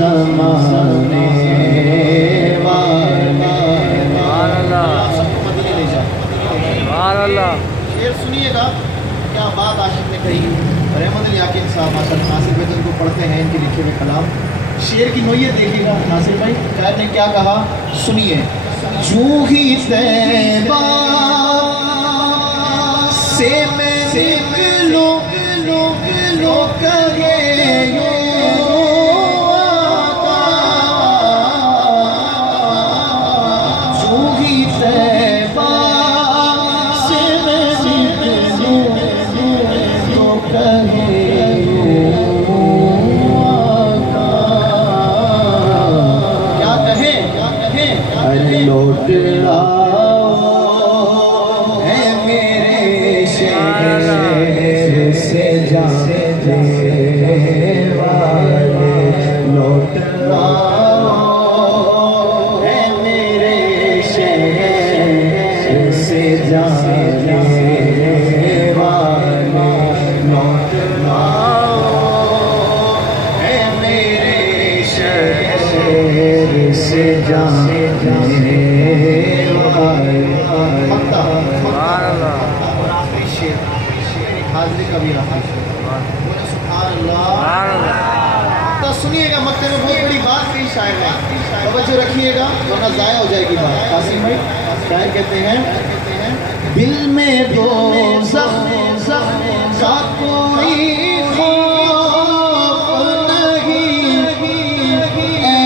زمانے والے۔ شعر سنیے گا کیا بات عاشق نے کہی۔ رحمت علی عاقل صاحب ماشاء اللہ ناصر بھائی جن کو پڑھتے ہیں ان کے لکھے ہوئے کلام، شعر کی نوعیت دیکھیے گا ناصر بھائی شاعر نے کیا کہا، سنیے۔ یوں ہی طیبہ سے میں نکلوں کرے لوٹ آؤ اے میرے شہر سے جانے والے، لوٹ آؤ اے میرے شہر سے جانے والے، لوٹ آؤ اے میرے شہر سے جانے تو سنیے گا، مکے میں بہت بڑی بات کہی شاعر نے، توجہ رکھیے گا ورنہ ضائع ہو جائے گی بات۔ قاسم بھائی شاعر کہتے ہیں، دل میں دوزخ کا کوئی خوف نہیں اے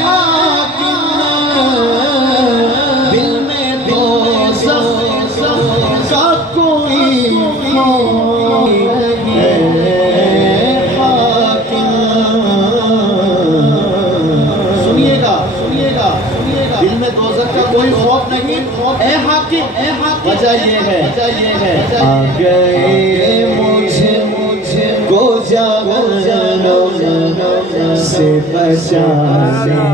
حاکم، دل میں دوزخ کا کوئی خوف کوئی خوف نہیں اے حاکم، وجہ یہ ہے آ گئے مجھ کو جہنم سے بچانے